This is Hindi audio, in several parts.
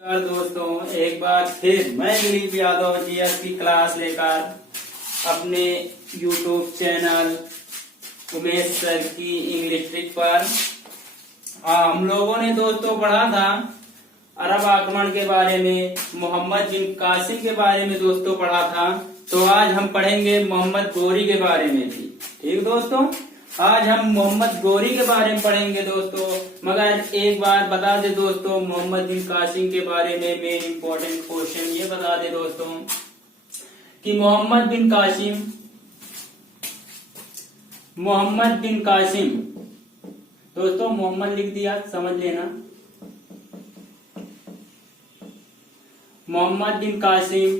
नमस्कार दोस्तों, एक बार फिर मैं दिलीप यादव जीएस की क्लास लेकर अपने यूट्यूब चैनल उमेश सर की इंग्लिश ट्रिक पर हम लोगों ने दोस्तों पढ़ा था अरब आक्रमण के बारे में, मोहम्मद बिन कासिम के बारे में दोस्तों पढ़ा था। तो आज हम पढ़ेंगे मोहम्मद गोरी के बारे में भी। ठीक दोस्तों, आज हम मोहम्मद गोरी के बारे में पढ़ेंगे दोस्तों। मगर एक बार बता दे दोस्तों, मोहम्मद बिन कासिम के बारे में मेन इंपॉर्टेंट क्वेश्चन ये बता दे दोस्तों कि मोहम्मद बिन कासिम दोस्तों, मोहम्मद लिख दिया समझ लेना। मोहम्मद बिन कासिम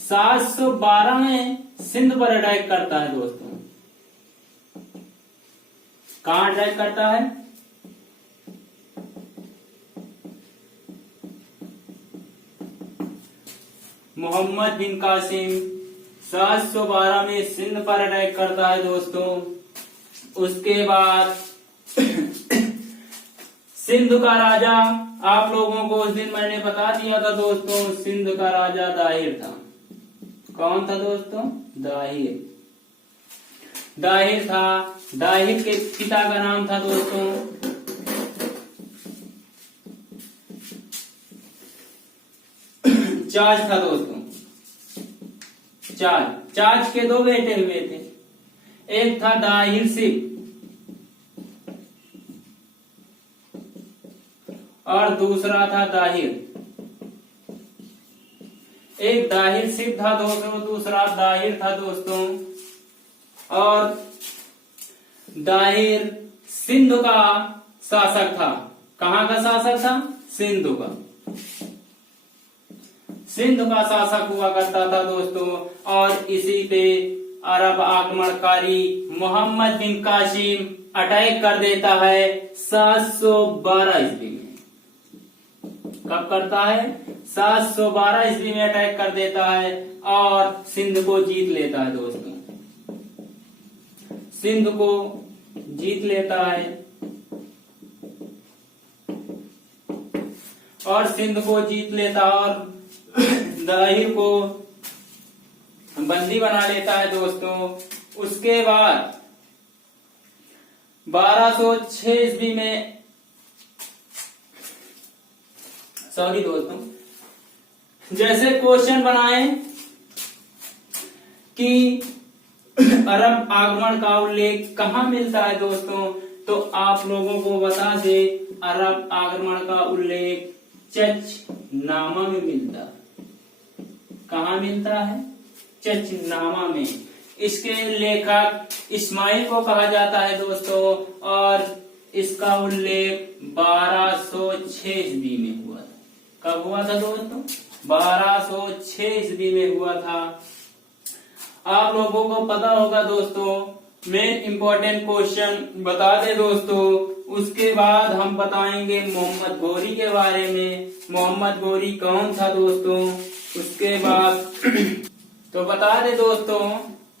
712 में सिंध पर अटैक करता है दोस्तों। कहां अटैक करता है? मोहम्मद बिन कासिम 712 में सिंध पर अटैक करता है दोस्तों। उसके बाद सिंध का राजा, आप लोगों को उस दिन मैंने बता दिया था दोस्तों, सिंध का राजा दाहिर था। कौन था दोस्तों? दाहिर था। दाहिर के पिता का नाम था दोस्तों चाच था दोस्तों। चाच के दो बेटे हुए थे, एक था दाहिर सिख और दूसरा था दाहिर। एक दाहिर सिख था दोस्तों, दूसरा दाहिर था दोस्तों। और दाहिर सिंध का शासक था। कहां का शासक था? सिंध का शासक हुआ करता था दोस्तों। और इसी पे अरब आक्रमणकारी मोहम्मद बिन कासिम अटैक कर देता है 712 ईस्वी में। कब करता है? 712 ईस्वी में अटैक कर देता है और सिंध को जीत लेता है दोस्तों। सिंध को जीत लेता है और सिंध को जीत लेता और दाहिर को बंदी बना लेता है दोस्तों। उसके बाद 1206 ईस्वी में, सॉरी दोस्तों, जैसे क्वेश्चन बनाए कि अरब आक्रमण का उल्लेख कहाँ मिलता है दोस्तों, तो आप लोगों को बता दे अरब आक्रमण का उल्लेख चचनामा में मिलता है। कहाँ मिलता है? चचनामा में। इसके लेखक इस्माइल को कहा जाता है दोस्तों और इसका उल्लेख 1206 ईस्वी में हुआ था। कब हुआ था दोस्तों? 1206 ईस्वी में हुआ था। आप लोगों को पता होगा दोस्तों, मेन इंपॉर्टेंट क्वेश्चन बता दे दोस्तों। उसके बाद हम बताएंगे मोहम्मद गोरी के बारे में। मोहम्मद गोरी कौन था दोस्तों? उसके बाद तो बता दे दोस्तों,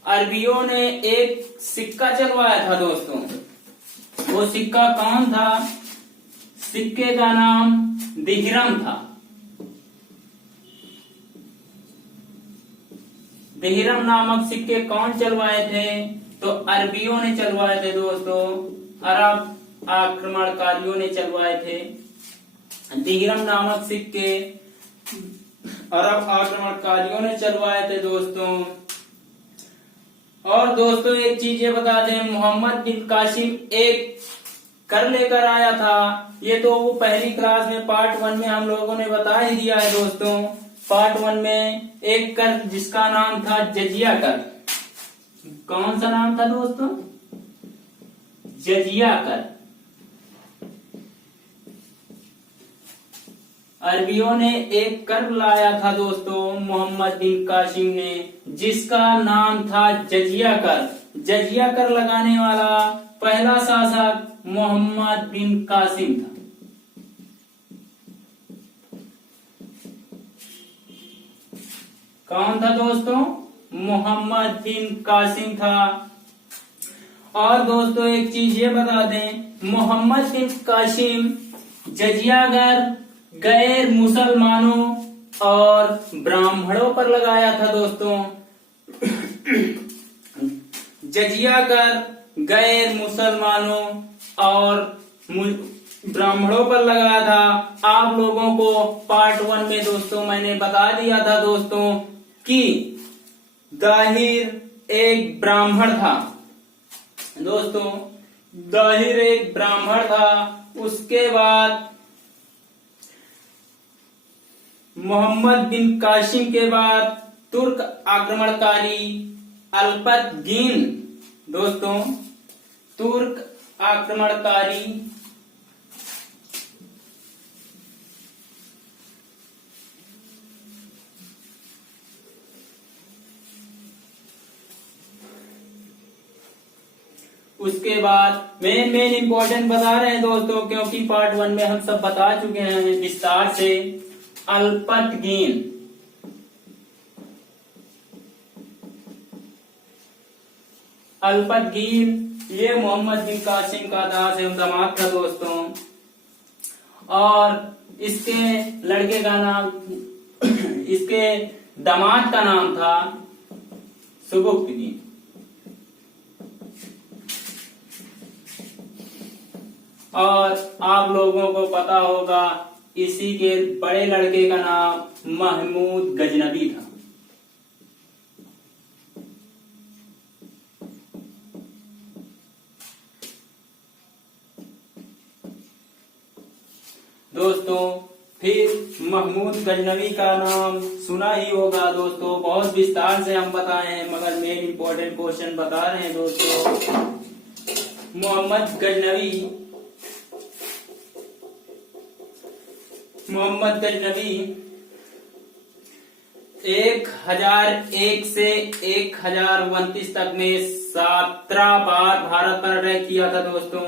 अरबियों ने एक सिक्का चलवाया था दोस्तों। वो सिक्का कौन था? सिक्के का नाम दिहरम था। दिहरम नामक सिक्के कौन चलवाए थे? तो अरबियों ने चलवाए थे दोस्तों। अरब आक्रमणकारियों ने चलवाए थे दिहरम नामक सिक्के। अरब आक्रमणकारियों ने चलवाए थे दोस्तों। और दोस्तों एक चीज ये बता दें, मोहम्मद बिन कासिम एक कर लेकर आया था। ये तो वो पहली क्लास में पार्ट 1 में हम लोगों ने बता ही दिया है दोस्तों। पार्ट 1 में एक कर जिसका नाम था जजिया कर। कौन सा नाम था दोस्तों? जजिया कर। अरबियों ने एक कर लाया था दोस्तों मोहम्मद बिन कासिम ने, जिसका नाम था जजिया कर। जजिया कर लगाने वाला पहला शासक मोहम्मद बिन कासिम था। कौन था दोस्तों? मोहम्मद बिन कासिम था। और दोस्तों एक चीज ये बता दें, मोहम्मद बिन कासिम जजियागर गैर मुसलमानों और ब्राह्मणों पर लगाया था दोस्तों। जजिया कर गैर मुसलमानों और ब्राह्मणों पर लगाया था। आप लोगों को पार्ट 1 में दोस्तों मैंने बता दिया था दोस्तों कि दाहिर एक ब्राह्मण था दोस्तों, दाहिर एक ब्राह्मण था। उसके बाद मोहम्मद बिन कासिम के बाद तुर्क आक्रमणकारी अल्पतगीन दोस्तों, तुर्क आक्रमणकारी उसके बाद मेन इंपॉर्टेंट बता रहे हैं दोस्तों, क्योंकि पार्ट 1 में हम सब बता चुके हैं विस्तार से। अल्पतगीन, अल्पतगीन ये मोहम्मद बिन कासिम का दामाद था दोस्तों, और इसके लड़के का नाम इसके दामाद का नाम था सुबुक्तगीन। और आप लोगों को पता होगा इसी के बड़े लड़के का नाम महमूद गजनबी था। दोस्तों फिर महमूद गजनबी का नाम सुना ही होगा दोस्तों, बहुत विस्तार से हम बताए हैं, मगर मेन इंपॉर्टेंट क्वेश्चन बता रहे हैं दोस्तों। मोहम्मद गजनबी 1001 से 1029 तक में 17 बार भारत पर अटैक किया था दोस्तों।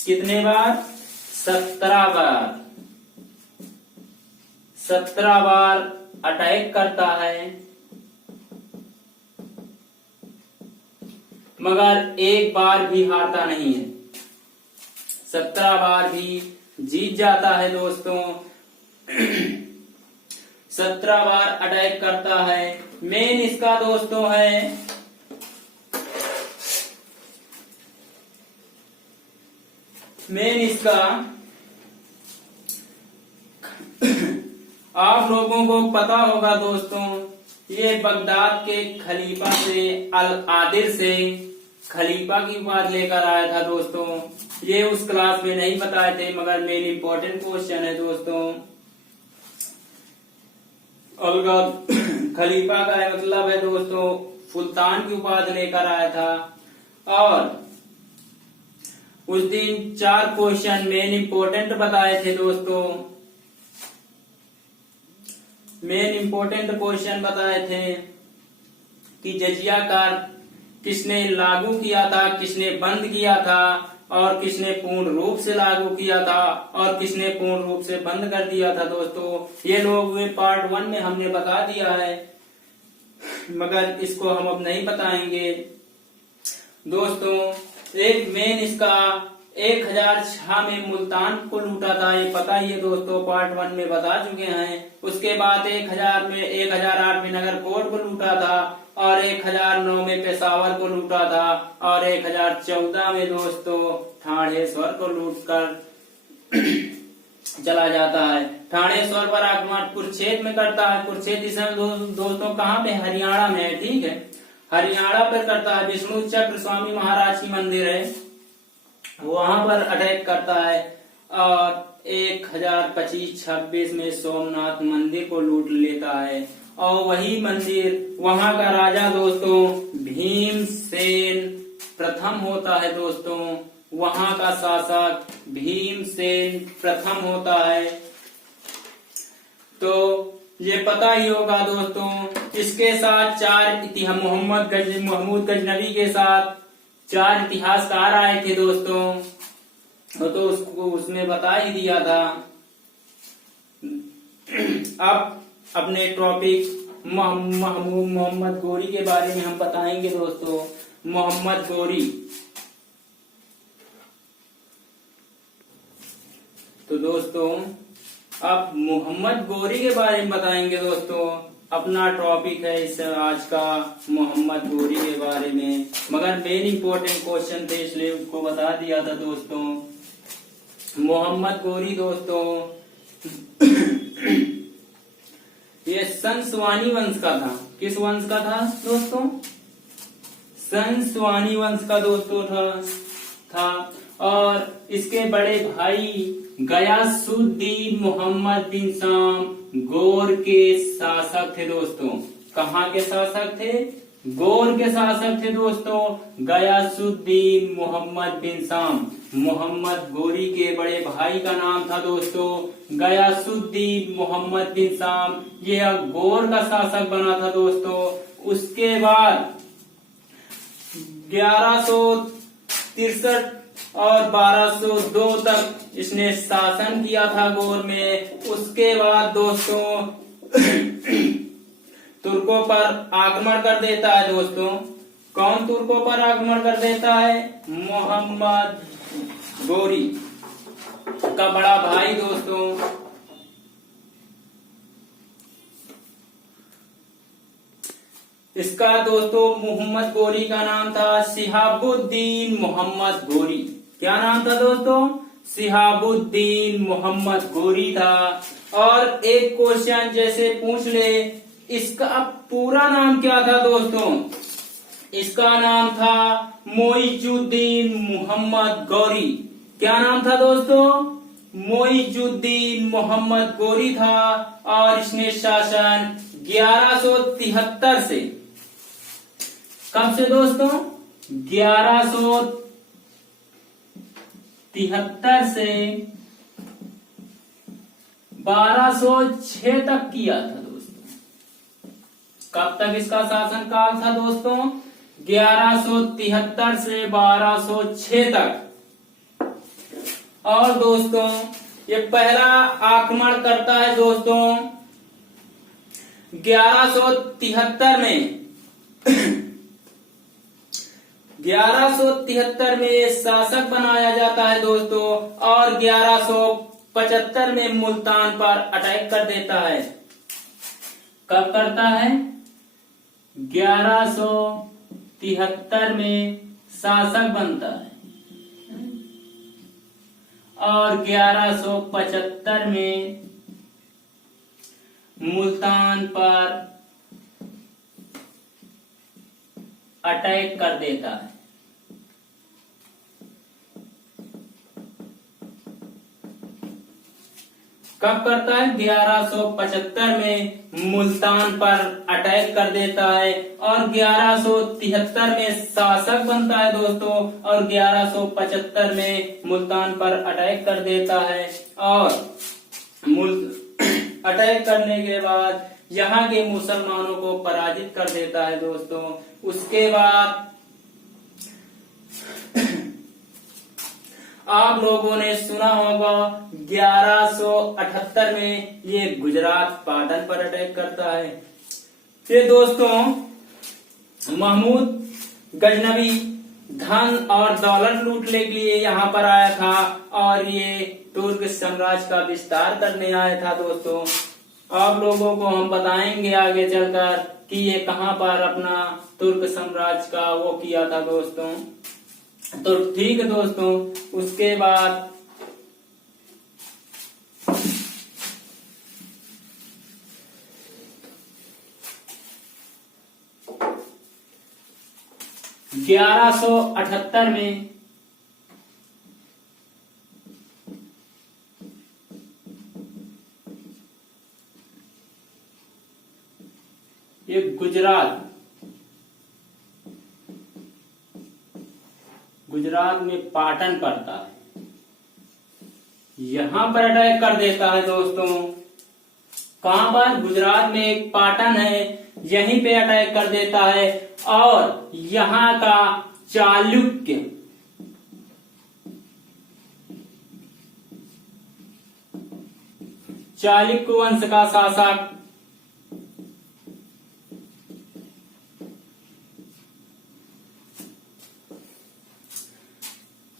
कितने बार? 17 बार। 17 बार अटैक करता है, मगर एक बार भी हारता नहीं है। 17 बार भी जीत जाता है दोस्तों। 17 बार अटैक करता है। मेन इसका दोस्तों है आप लोगों को पता होगा दोस्तों, ये बगदाद के खलीफा से अल आदिल से खलीफा की उपाधि लेकर आया था दोस्तों। ये उस क्लास में नहीं बताए थे, मगर मेन इंपॉर्टेंट क्वेश्चन है दोस्तों। खलीफा का मतलब है दोस्तों सुल्तान की उपाधि लेकर आया था। और उस दिन 4 क्वेश्चन मेन इंपॉर्टेंट बताए थे दोस्तों। मेन इंपॉर्टेंट क्वेश्चन बताए थे कि जजिया कर किसने लागू किया था, किसने बंद किया था, और किसने पूर्ण रूप से लागू किया था, और किसने पूर्ण रूप से बंद कर दिया था दोस्तों। ये लोग वे पार्ट 1 में हमने बता दिया है, मगर इसको हम अब नहीं बताएंगे दोस्तों। एक मेन इसका 1006 में मुल्तान को लूटा था, ये पता ही है दोस्तों, पार्ट 1 में बता चुके हैं। उसके बाद 1008 में नगरकोट को लूटा था, और 1009 में पेशावर को लूटा था, और 1014 में दोस्तों ठाणेश्वर को लूटकर चला जाता है। ठाणेश्वर पर आक्रमण कुरुक्षेत्र में करता है। कुरुक्षेत्र इस समय दोस्तों कहाँ पे? हरियाणा में है, ठीक है, हरियाणा पर करता है। विष्णु चक्र स्वामी महाराज की मंदिर है, वहां पर अटैक करता है। और 1025-26 में सोमनाथ मंदिर को लूट लेता है, और वही मंदिर वहां का राजा दोस्तों भीमसेन प्रथम होता है दोस्तों। वहां का शासक भीमसेन प्रथम होता है। तो ये पता ही होगा दोस्तों। इसके साथ महमूद गजनबी के साथ 4 इतिहासकार आए थे दोस्तों, तो उसको उसने बता ही दिया था। अब अपने टॉपिक मोहम्मद गोरी के बारे में हम बताएंगे दोस्तों। मोहम्मद गोरी, तो दोस्तों अब मोहम्मद गौरी के बारे में बताएंगे दोस्तों। अपना टॉपिक है इस आज का मोहम्मद गौरी के बारे में, मगर मेन इंपॉर्टेंट क्वेश्चन थे इसलिए उसको बता दिया था दोस्तों। मोहम्मद गौरी दोस्तों ये संसवानी वंश का था। किस वंश का था दोस्तों? संसवानी वंश का दोस्तों था। और इसके बड़े भाई गयासुद्दीन मोहम्मद बिन शाम गौर के शासक थे दोस्तों। कहाँ के शासक थे? गौर के शासक थे दोस्तों गयासुद्दीन मोहम्मद बिन शाम। मोहम्मद गौरी के बड़े भाई का नाम था दोस्तों गयासुद्दीन मोहम्मद बिन शाम। यह गौर का शासक बना था दोस्तों। उसके बाद 1163 और 1202 तक इसने शासन किया था गौर में। उसके बाद दोस्तों तुर्कों पर आक्रमण कर देता है दोस्तों। कौन तुर्कों पर आक्रमण कर देता है? मोहम्मद गौरी का बड़ा भाई दोस्तों। इसका दोस्तों मोहम्मद गौरी का नाम था शिहाबुद्दीन मोहम्मद गौरी। क्या नाम था दोस्तों? शिहाबुद्दीन मोहम्मद गौरी था। और एक क्वेश्चन जैसे पूछ ले, इसका पूरा नाम क्या था दोस्तों? इसका नाम था मोइजुद्दीन मोहम्मद गौरी। क्या नाम था दोस्तों? मोइजुद्दीन मोहम्मद गौरी था। और इसने शासन 1173 से, कब से दोस्तों? 1173 से 1206 तक किया था दोस्तों। कब तक इसका शासन काल था दोस्तों? 1173 से 1206 तक। और दोस्तों ये पहला आक्रमण करता है दोस्तों 1173 में। 1173 में ये शासक बनाया जाता है दोस्तों। और 1175 में मुल्तान पर अटैक कर देता है। कब करता है? 1173 में शासक बनता है और 1175 में मुल्तान पर अटैक कर देता है। कब करता है? 1175 में मुल्तान पर अटैक कर देता है और 1173 में शासक बनता है दोस्तों। और 1175 में मुल्तान पर अटैक कर देता है। और अटैक करने के बाद यहाँ के मुसलमानों को पराजित कर देता है दोस्तों। उसके बाद आप लोगों ने सुना होगा 1178 में ये गुजरात पाटन पर अटैक करता है। ये दोस्तों महमूद गजनवी धन और दौलत लूटने के लिए यहाँ पर आया था और ये तुर्क साम्राज्य का विस्तार करने आया था दोस्तों। आप लोगों को हम बताएंगे आगे चलकर कि ये कहाँ पर अपना तुर्क साम्राज्य का वो किया था दोस्तों। तो ठीक है दोस्तों, उसके बाद ग्यारह सौ अठहत्तर में ये गुजरात में पाटन पड़ता है, यहां पर अटैक कर देता है दोस्तों। कहां पर? गुजरात में एक पाटन है, यहीं पे अटैक कर देता है। और यहां का चालुक्य वंश का शासक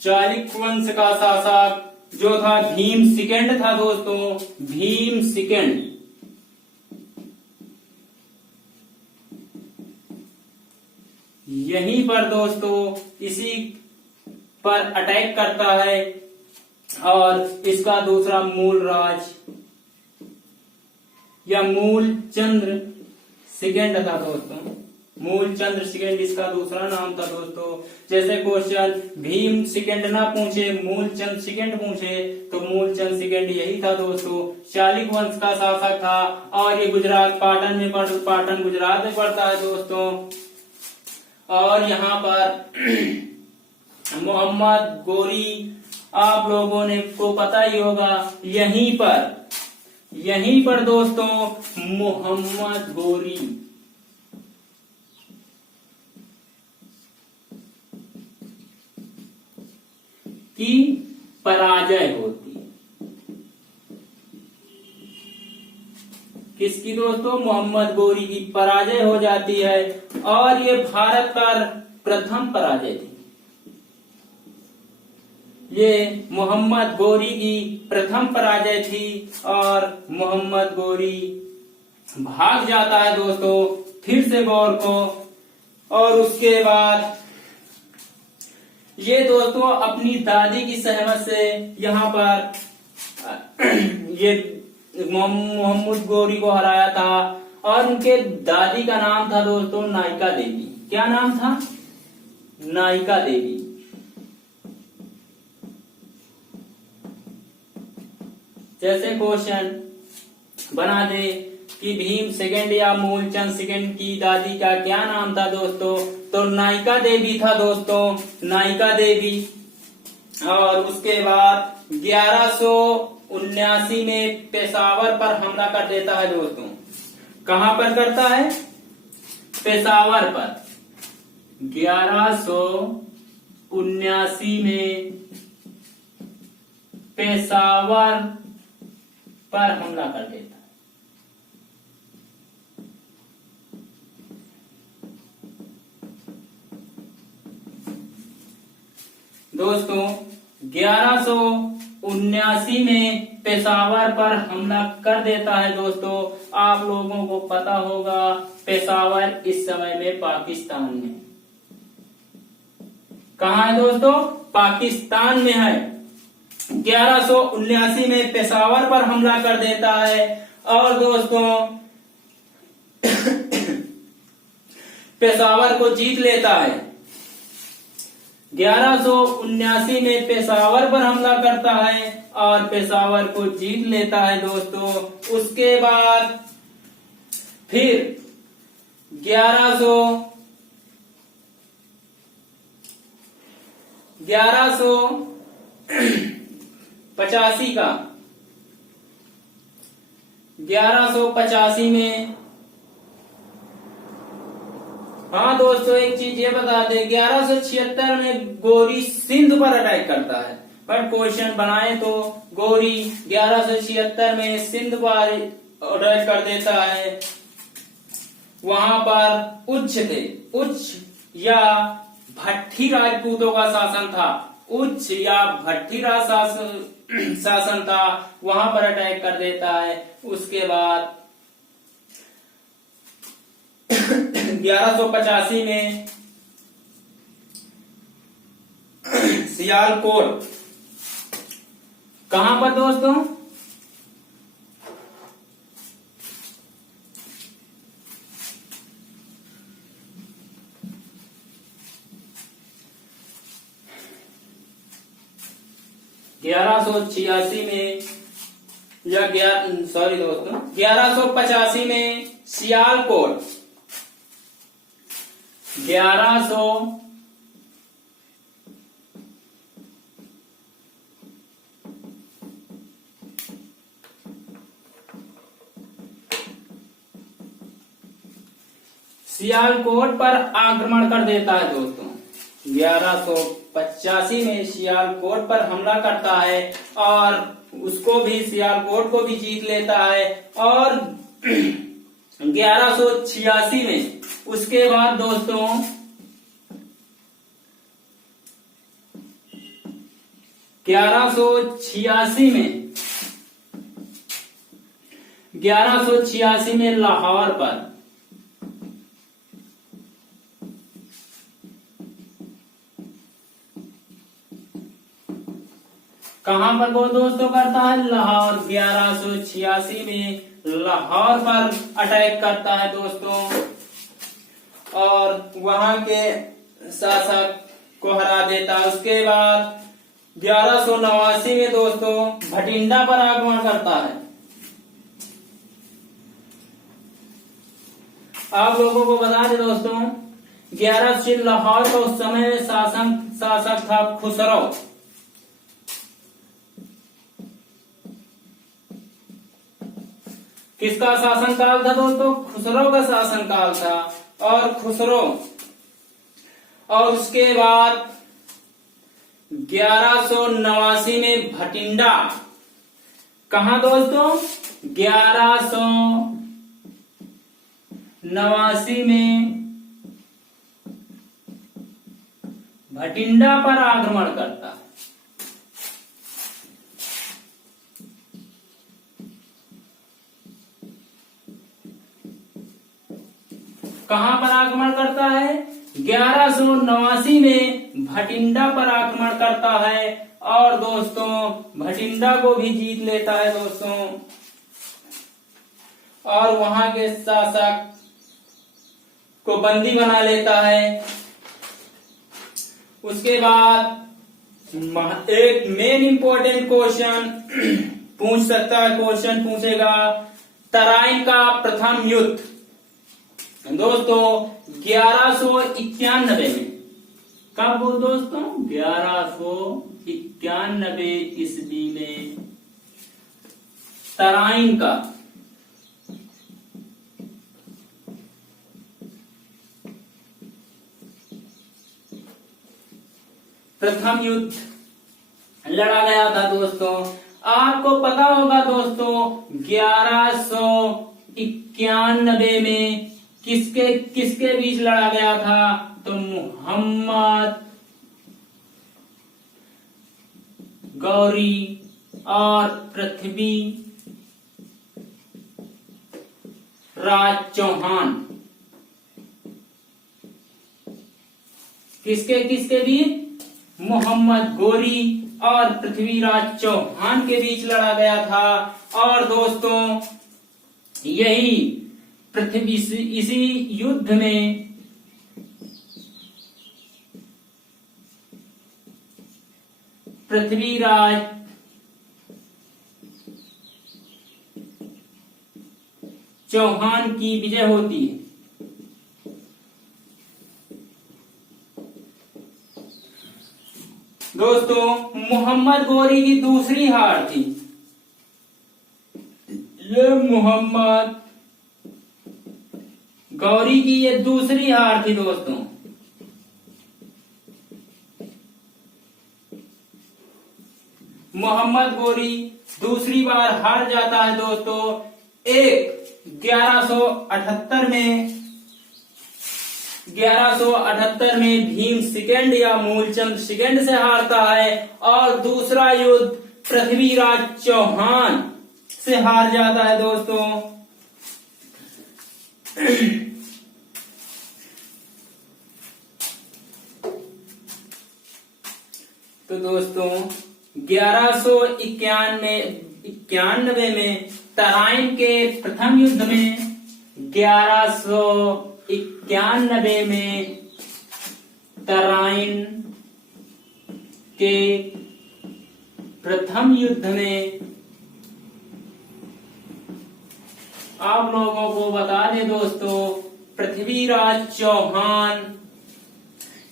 चालुक्य वंश का शासक जो था भीम सेकंड था दोस्तों, भीम सेकंड। यहीं पर दोस्तों इसी पर अटैक करता है और इसका दूसरा मूल राज या मूल चंद्र सेकंड था दोस्तों, मूल चंद्र सेकंड इसका दूसरा नाम था दोस्तों। जैसे क्वेश्चन भीम सेकंड ना पूछे, मूल चंद सेकंड पूछे, तो मूल चंद सेकंड यही था दोस्तों। चालिक वंश का शासक था और ये गुजरात पाटन गुजरात में पड़ता है दोस्तों। और यहाँ पर मोहम्मद गोरी आप लोगों ने को पता ही होगा, यहीं पर दोस्तों मोहम्मद गोरी की पराजय होती है। किसकी दोस्तों? मोहम्मद गोरी की पराजय हो जाती है और ये भारत का प्रथम पराजय थी। ये मोहम्मद गोरी की प्रथम पराजय थी और मोहम्मद गोरी भाग जाता है दोस्तों फिर से गौर को। और उसके बाद ये दोस्तों अपनी दादी की सहमत से यहाँ पर ये मोहम्मद गोरी को हराया था और उनके दादी का नाम था दोस्तों नायिका देवी। क्या नाम था? नायिका देवी। जैसे क्वेश्चन बना दे कि भीम सेकंड या मूलचंद सेकंड की दादी का क्या नाम था दोस्तों, तो नायिका देवी था दोस्तों, नायिका देवी। और उसके बाद 1179 में पेशावर पर हमला कर देता है दोस्तों। कहां पर करता है? पेशावर पर। 1179 में पेशावर पर हमला कर देता है। दोस्तों 1179 में पेशावर पर हमला कर देता है दोस्तों। आप लोगों को पता होगा पेशावर इस समय में पाकिस्तान में। कहाँ है दोस्तों? पाकिस्तान में है। 1179 में पेशावर पर हमला कर देता है और दोस्तों पेशावर को जीत लेता है। 1179 में पेशावर पर हमला करता है और पेशावर को जीत लेता है दोस्तों। उसके बाद फिर 1185 का 1185 में, हाँ दोस्तों एक चीज ये बता दें, 1176 में गोरी सिंध पर अटैक करता है। पर क्वेश्चन बनाए तो गोरी 1176 में सिंध पर अटैक कर देता है। वहां पर उच्च या भट्टी राजपूतों का शासन था, उच्च या भट्टी शासन था, वहां पर अटैक कर देता है। उसके बाद 1185 में सियालकोट, कहां पर दोस्तों? में या 1185 में सियालकोट, 1100 सियालकोट पर आक्रमण कर देता है दोस्तों। 1185 में सियालकोट पर हमला करता है और उसको भी, सियालकोट को भी जीत लेता है। और 1186 में उसके बाद दोस्तों 1186 1186 में 1186 में लाहौर पर कहां पर वो दोस्तों करता है? लाहौर। 1186 में लाहौर पर अटैक करता है दोस्तों और वहां के शासक को हरा देता है। उसके बाद 1189 में दोस्तों भटिंडा पर आक्रमण करता है। आप लोगों को बता दें दोस्तों 1100 लाहौर का उस समय में शासक था खुसरो। किसका शासनकाल था दोस्तों? खुसरो का शासनकाल था। और खुसरो और उसके बाद 1189 में भटिंडा। कहा दोस्तों? 1189 में भटिंडा पर आक्रमण करता। कहां पर आक्रमण करता है? 1189 में भटिंडा पर आक्रमण करता है और दोस्तों भटिंडा को भी जीत लेता है दोस्तों और वहां के शासक को बंदी बना लेता है। उसके बाद एक मेन इंपॉर्टेंट क्वेश्चन पूछ सकता है, क्वेश्चन पूछेगा तराइन का प्रथम युद्ध दोस्तों 1191 में। कब वो दोस्तों? 1191 ईस्वी में तराइन का प्रथम युद्ध लड़ा गया था दोस्तों। आपको पता होगा दोस्तों 1191 में किसके बीच लड़ा गया था? तो मोहम्मद गौरी और पृथ्वी राज चौहान। किसके बीच? मोहम्मद गौरी और पृथ्वीराज चौहान के बीच लड़ा गया था। और दोस्तों यही इसी युद्ध में पृथ्वीराज चौहान की विजय होती है। दोस्तों मोहम्मद गौरी की दूसरी हार थी। ये मोहम्मद गौरी की ये दूसरी हार थी दोस्तों। मोहम्मद गौरी दूसरी बार हार जाता है दोस्तों। 1178 में भीम सेकंड या मूलचंद सेकंड से हारता है और दूसरा युद्ध पृथ्वीराज चौहान से हार जाता है दोस्तों। तो दोस्तों 1191 में तराइन के प्रथम युद्ध में 1191 में तराइन के प्रथम युद्ध में आप लोगों को बता दें दोस्तों पृथ्वीराज चौहान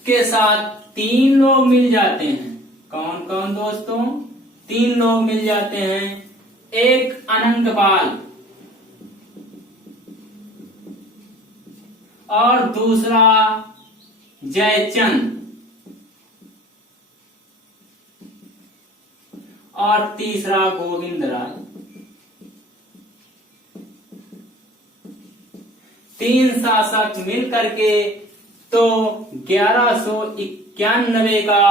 के साथ 3 लोग मिल जाते हैं। कौन कौन दोस्तों? 3 लोग मिल जाते हैं। एक अनंगपाल और दूसरा जयचंद और तीसरा गोविंदराज। 3 शासक मिल करके तो 1191 का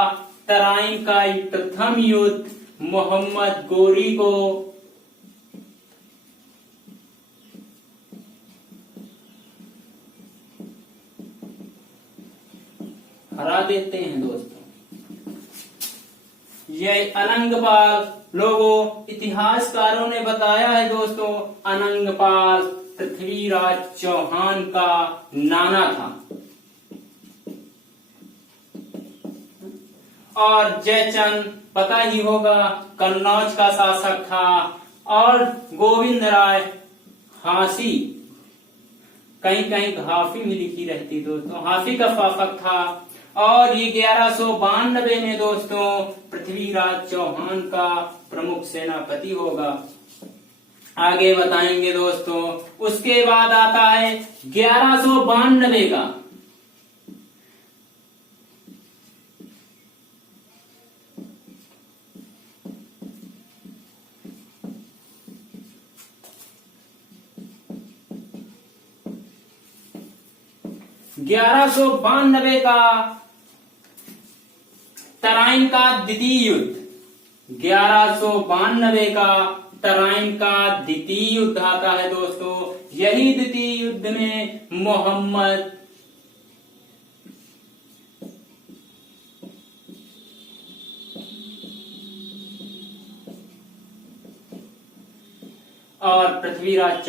तराइन का प्रथम युद्ध मोहम्मद गोरी को हरा देते हैं दोस्तों। यह अनंगपाल लोगों इतिहासकारों ने बताया है दोस्तों, अनंगपाल पृथ्वीराज चौहान का नाना था और जयचंद पता ही होगा कन्नौज का शासक था और गोविंद राय हांसी, कहीं कहीं हाफी भी लिखी रहती दोस्तों, हाफी का शासक था और ये 1192 में दोस्तों पृथ्वीराज चौहान का प्रमुख सेनापति होगा। आगे बताएंगे दोस्तों। उसके बाद आता है 1192 का तराइन का द्वितीय युद्ध। 1192 का तराइन का द्वितीय युद्ध आता है दोस्तों। यही द्वितीय युद्ध में मोहम्मद और पृथ्वीराज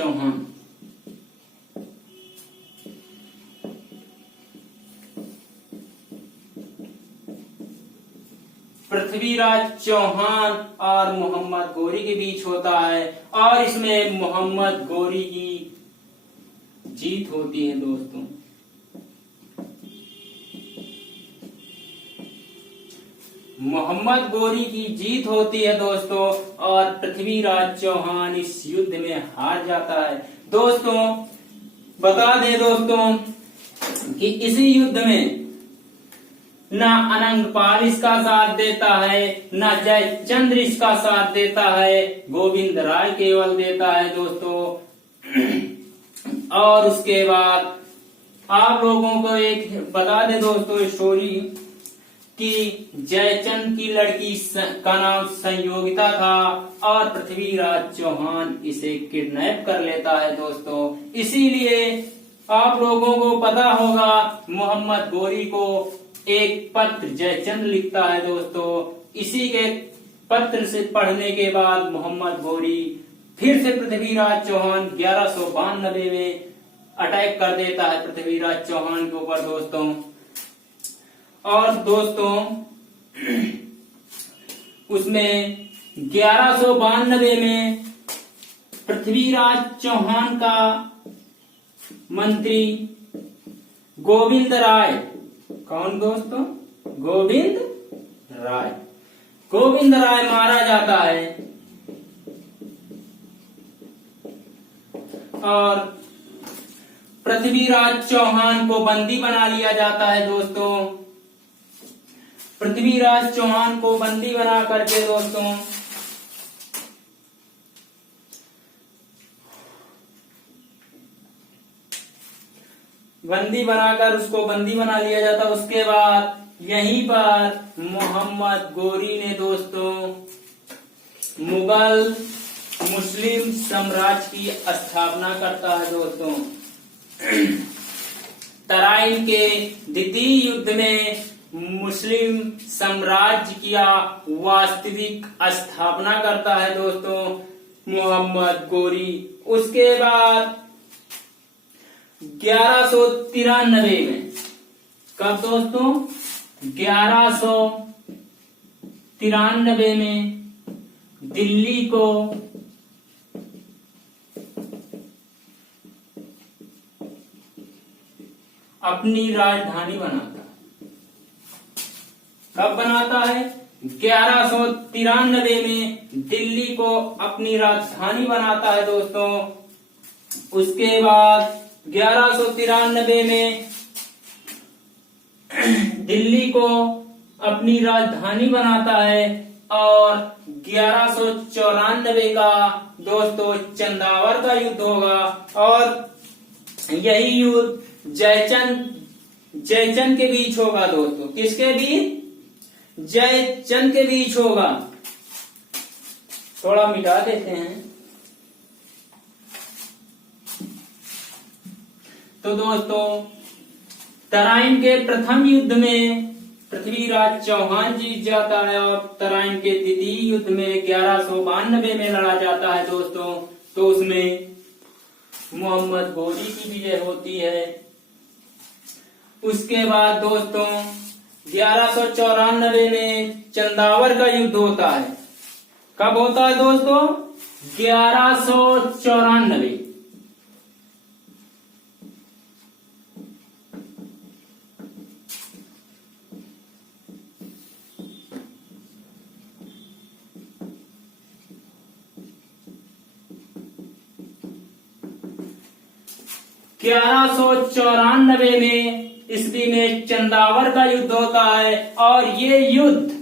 चौहान और मोहम्मद गोरी के बीच होता है और इसमें मोहम्मद गोरी की जीत होती है दोस्तों। मोहम्मद गोरी की जीत होती है दोस्तों और पृथ्वीराज चौहान इस युद्ध में हार जाता है दोस्तों। बता दें दोस्तों कि इसी युद्ध में ना अनंगपाल इसका साथ देता है, ना जयचंद्र इसका साथ देता है, गोविंद राय केवल देता है दोस्तों। और उसके बाद आप लोगों को एक बता दे दोस्तों स्टोरी कि जयचंद की लड़की का नाम संयोगिता था और पृथ्वीराज चौहान इसे किडनैप कर लेता है दोस्तों। इसीलिए आप लोगों को पता होगा मोहम्मद गोरी को एक पत्र जयचंद लिखता है दोस्तों। इसी के पत्र से पढ़ने के बाद मोहम्मद गोरी फिर से पृथ्वीराज चौहान 1192 में अटैक कर देता है पृथ्वीराज चौहान के ऊपर दोस्तों। और दोस्तों उसमें 1192 में पृथ्वीराज चौहान का मंत्री गोविंद राय, कौन दोस्तों? गोविंद राय मारा जाता है और पृथ्वीराज चौहान को बंदी बना लिया जाता है दोस्तों। पृथ्वीराज चौहान को बंदी बना करके दोस्तों उसको बंदी बना लिया जाता। उसके बाद यहीं पर मोहम्मद गोरी ने दोस्तों मुगल मुस्लिम साम्राज्य की स्थापना करता है दोस्तों। तराइन के द्वितीय युद्ध में मुस्लिम साम्राज्य की वास्तविक स्थापना करता है दोस्तों मोहम्मद गोरी। उसके बाद 1193 में, कब दोस्तों? 1193 में दिल्ली को अपनी राजधानी बनाता है। कब बनाता है? 1193 में दिल्ली को अपनी राजधानी बनाता है दोस्तों। उसके बाद 1193 में दिल्ली को अपनी राजधानी बनाता है और 1194 का दोस्तों चंदावर का युद्ध होगा और यही युद्ध जयचंद के बीच होगा दोस्तों। किसके बीच? जयचंद के बीच होगा। थोड़ा मिटा देते हैं। तो दोस्तों, तराइन के प्रथम युद्ध में पृथ्वीराज चौहान जीत जाता है और तराइन के द्वितीय युद्ध में 1192 में लड़ा जाता है दोस्तों। तो उसमें मोहम्मद घोरी की विजय होती है। उसके बाद दोस्तों 1194 में चंदावर का युद्ध होता है। कब होता है दोस्तों? 1194। में ईस्वी में चंदावर का युद्ध होता है और ये युद्ध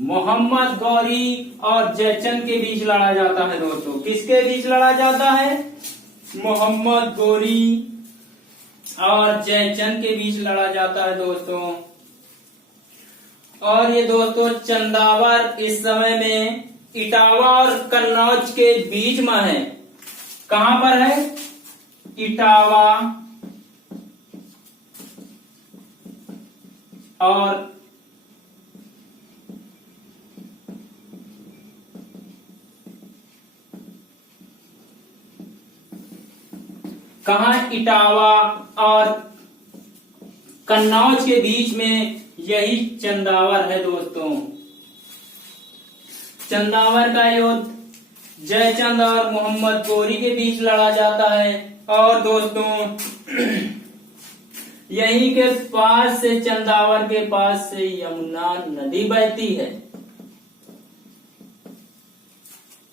मोहम्मद गौरी और जयचंद के बीच लड़ा जाता है दोस्तों। किसके बीच लड़ा जाता है? मोहम्मद गौरी और जयचंद के बीच लड़ा जाता है दोस्तों। और ये दोस्तों चंदावर इस समय में इटावा और कन्नौज के बीच में है। कहां पर है? इटावा और इटावा और कन्नौज के बीच में यही चंदावर है दोस्तों। चंदावर का युद्ध जयचंद और मोहम्मद गौरी के बीच लड़ा जाता है। और दोस्तों यहीं के पास से, चंदावर के पास से यमुना नदी बहती है।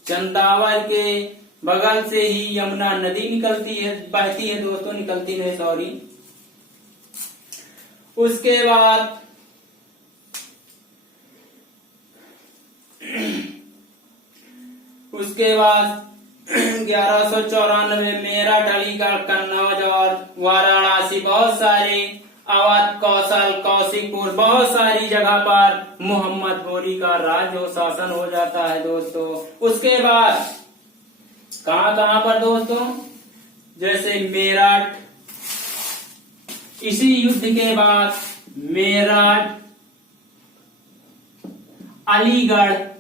चंदावर के बगल से ही यमुना नदी निकलती है, बहती है दोस्तों, निकलती है सॉरी। उसके बाद उसके बाद 1194 मेरठ, अलीगढ़, कन्नौज और वाराणसी, बहुत सारे अवध, कौशल, कौशिकपुर, बहुत सारी जगह पर मोहम्मद गौरी का राज और शासन हो जाता है दोस्तों। उसके बाद कहां पर दोस्तों? जैसे मेरठ, इसी युद्ध के बाद मेरठ, अलीगढ़,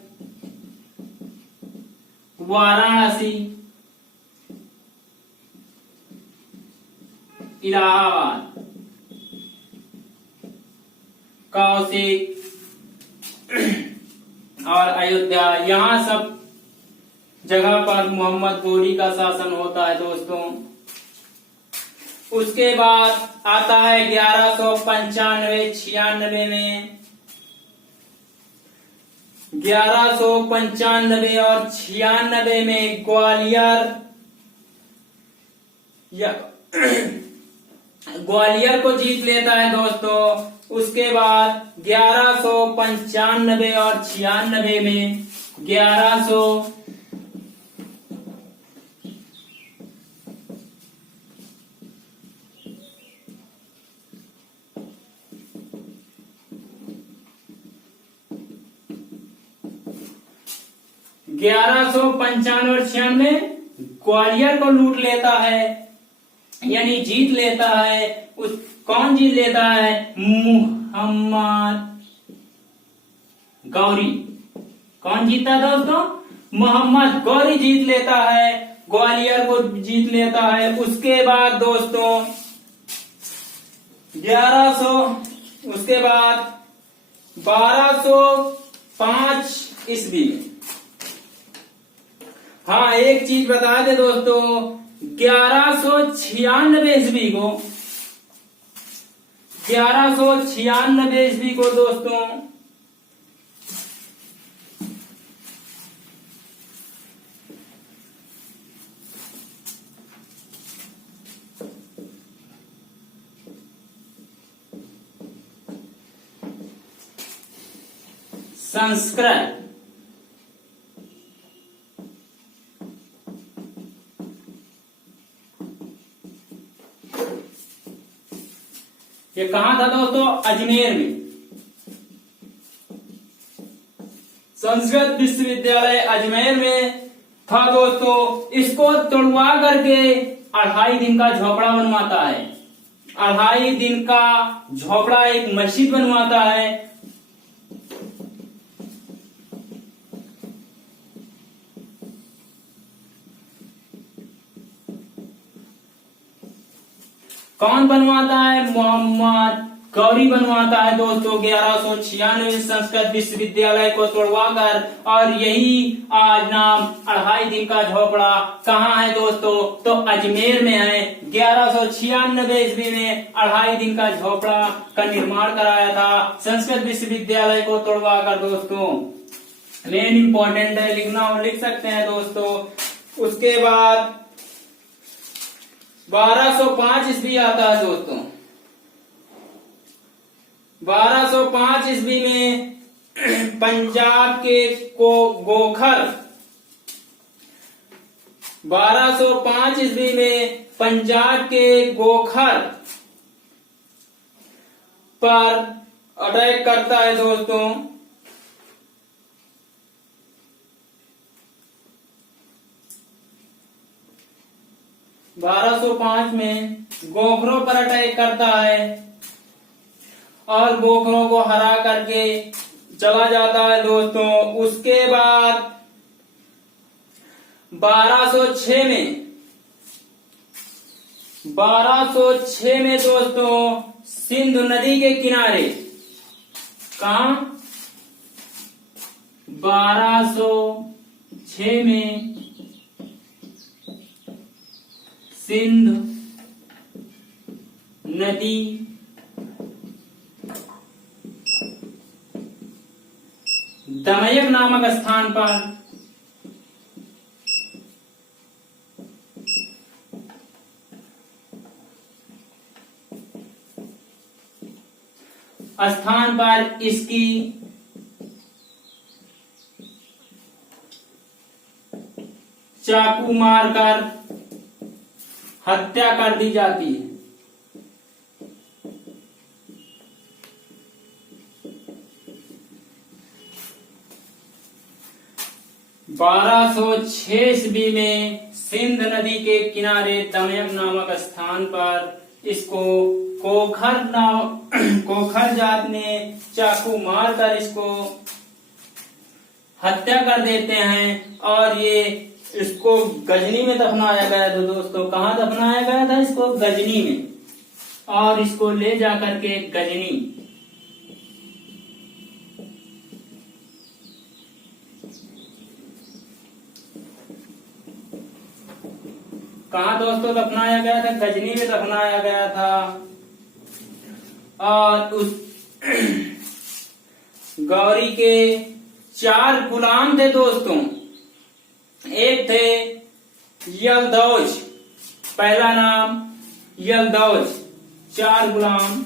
वाराणसी, इलाहाबाद, कौशिक और अयोध्या, यहाँ सब जगह पर मोहम्मद गौरी का शासन होता है दोस्तों। उसके बाद आता है 1195-96 में। 1195 और 96 में ग्वालियर को जीत लेता है दोस्तों। उसके बाद 1195 और 96 में 1195 और 96 ग्वालियर को लूट लेता है, यानी जीत लेता है। कौन जीत लेता है? मोहम्मद गौरी। कौन जीता दोस्तों? मोहम्मद गौरी जीत लेता है, ग्वालियर को जीत लेता है। उसके बाद दोस्तों 1205 ईस्वी में, हाँ एक चीज बता दे दोस्तों, 1196 ईस्वी को, 1196 ईस्वी को दोस्तों संस्कृत ये कहाँ था दोस्तों? अजमेर में। संस्कृत विश्वविद्यालय अजमेर में था दोस्तों। इसको तोड़वा करके 2.5 दिन का झोपड़ा बनवाता है। 2.5 दिन का झोपड़ा एक मस्जिद बनवाता है। कौन बनवाता है? मोहम्मद गौरी बनवाता है दोस्तों 1196 संस्कृत विश्वविद्यालय को तोड़वाकर। और यही आज नाम 2.5 दिन का झोपड़ा कहाँ है दोस्तों? तो अजमेर में है। 1196 ईस्वी में 2.5 दिन का झोपड़ा का निर्माण कराया था संस्कृत विश्वविद्यालय को तोड़वाकर दोस्तों। मेन इंपॉर्टेंट है, लिखना हो लिख सकते हैं दोस्तों। उसके बाद 1205 ईस्वी आता है दोस्तों। 1205 ईस्वी में पंजाब के गोखर 1205 ईस्वी में पंजाब के गोखर पर अटैक करता है दोस्तों। बारह सौ पांच में गोखरों पर अटैक करता है और गोखरों को हरा करके चला जाता है दोस्तों। उसके बाद 1206 में दोस्तों सिंधु नदी के किनारे, कहा? 1206 में सिंधु नदी दमयक नामक स्थान पर इसकी चाकू मारकर हत्या कर दी जाती है। बारह सौ छह ईस्वी में सिंध नदी के किनारे दमयक नामक स्थान पर इसको कोखर जात ने चाकू मारकर इसको हत्या कर देते हैं। और ये इसको गजनी में दफनाया गया था दोस्तों। कहाँ दफनाया गया था? इसको गजनी में। और इसको ले जाकर के गजनी कहाँ दोस्तों दफनाया गया था? गजनी में दफनाया गया था। और उस गौरी के 4 गुलाम थे दोस्तों। एक थे यलदौज, पहला नाम यलदौज, 4 गुलाम।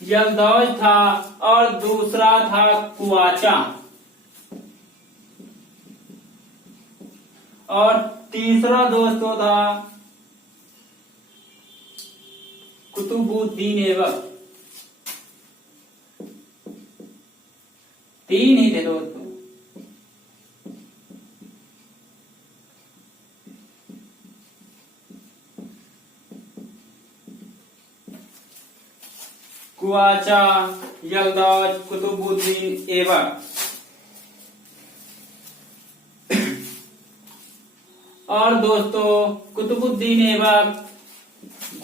यलदौज था और दूसरा था कुआचा और तीसरा दोस्तों था कुतुबुद्दीन ऐबक। 3 ही थे दोस्तों। कुआचा, यलदौज, कुतुबुद्दीन ऐबक। और दोस्तों कुतुबुद्दीन ऐबक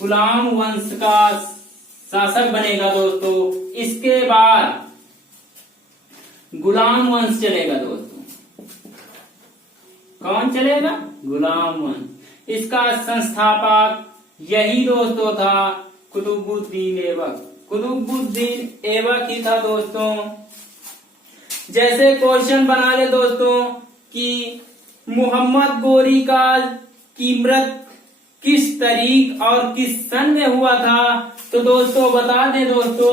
गुलाम वंश का शासक बनेगा दोस्तों। इसके बाद गुलाम वंश चलेगा दोस्तों। कौन चलेगा? गुलाम वंश। इसका संस्थापक यही दोस्तों था कुतुबुद्दीन ऐबक। कुतुबुद्दीन ऐबक ही था दोस्तों। जैसे क्वेश्चन बना ले दोस्तों, कि मोहम्मद गोरी की मृत्यु किस तारीख और किस सन में हुआ था। तो दोस्तों बता दें दोस्तों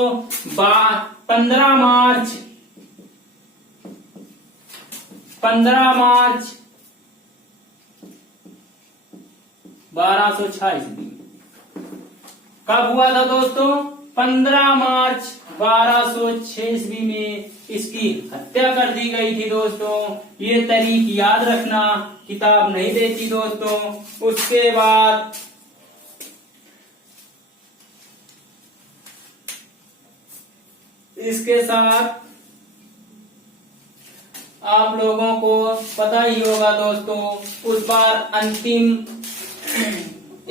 15 मार्च 1226 ईस्वी। कब हुआ था दोस्तों? 15 मार्च 1206 ईस्वी में इसकी हत्या कर दी गई थी दोस्तों। ये तारीख याद रखना, किताब नहीं देती दोस्तों। उसके बाद इसके साथ आप लोगों को पता ही होगा दोस्तों, उस बार अंतिम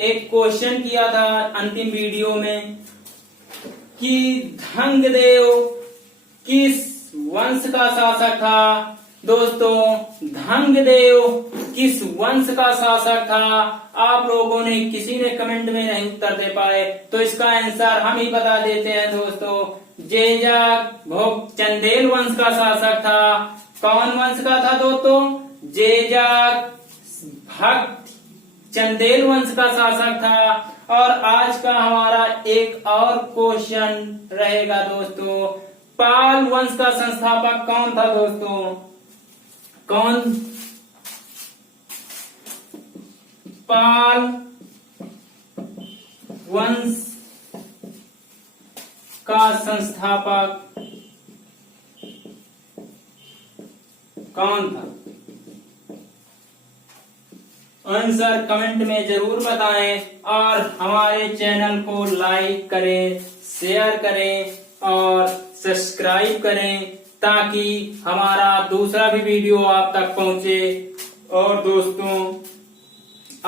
एक क्वेश्चन किया था अंतिम वीडियो में कि धंगदेव किस वंश का शासक था। दोस्तों धंगदेव किस वंश का शासक था? आप लोगों ने किसी ने कमेंट में नहीं उत्तर दे पाए, तो इसका आंसर हम ही बता देते हैं दोस्तों। जेजक भोग चंदेल वंश का शासक था। कौन वंश का था दोस्तों? जेजक भक्त चंदेल वंश का शासक था। और आज का हमारा एक और क्वेश्चन रहेगा दोस्तों, पाल वंश का संस्थापक कौन था दोस्तों? कौन? पाल वंश का संस्थापक कौन था? आंसर कमेंट में जरूर बताएं और हमारे चैनल को लाइक करें, शेयर करें और सब्सक्राइब करें ताकि हमारा दूसरा भी वीडियो आप तक पहुंचे। और दोस्तों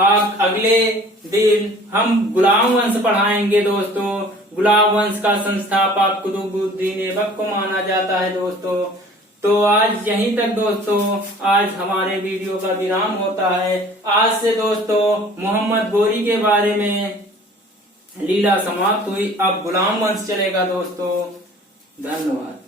आप अगले दिन हम गुलाम वंश पढ़ाएंगे दोस्तों। गुलाम वंश का संस्थापक कुतुबुद्दीन ऐबक को माना जाता है दोस्तों। तो आज यहीं तक दोस्तों, आज हमारे वीडियो का विराम होता है। आज से दोस्तों मोहम्मद गोरी के बारे में लीला समाप्त हुई, अब गुलाम वंश चलेगा दोस्तों। धन्यवाद।